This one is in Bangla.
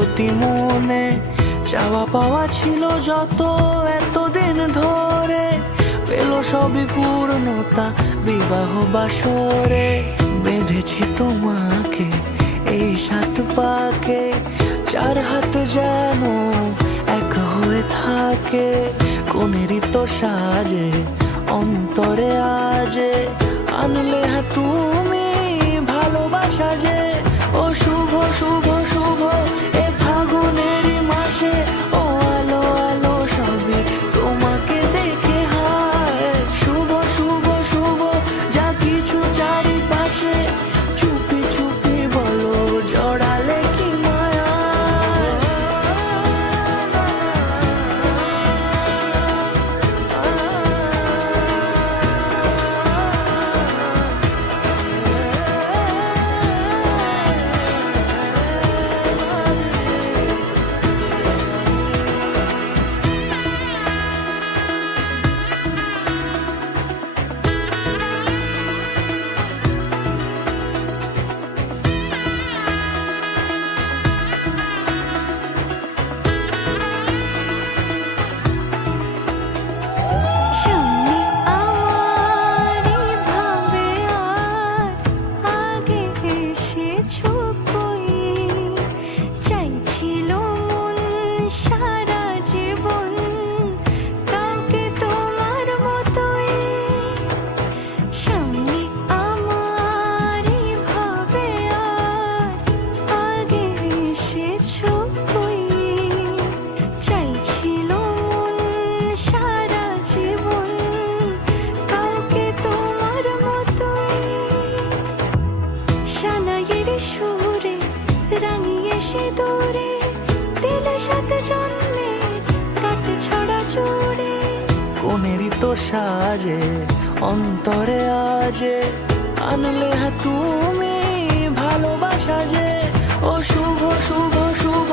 প্রতি মনে চাওয়া পাওয়া ছিল যত এতদিন ধরে, পেল সবই পূর্ণতা বিবাহ বাসরে। বেঁধেছি তোমাকে এই 7 পাকে, 4 হাত যেন এক হয়ে থাকে। কোনেরই তো সাজে অন্তরে আজে আনলে হ্যাঁ তুমি ভালোবাসা যে। ও শুভ শুভ শুভ এ ফাগুনেরই মাসে, ও আলো আলো সবে তোমাকে দেখে হায়। শুভ শুভ শুভ যা কিছু চারিপাশে, চুপি চুপি বলো জড়ালে কি মায়া। সুরে রাঙিয়ে সে দূরে দিলে 7 জন্মের কাট ছড়া জুড়ে। কোনেরই তো সাজে অন্তরে আজে আনলে হ্যাঁ তুমি ভালোবাসা যে। ও শুভ শুভ শুভ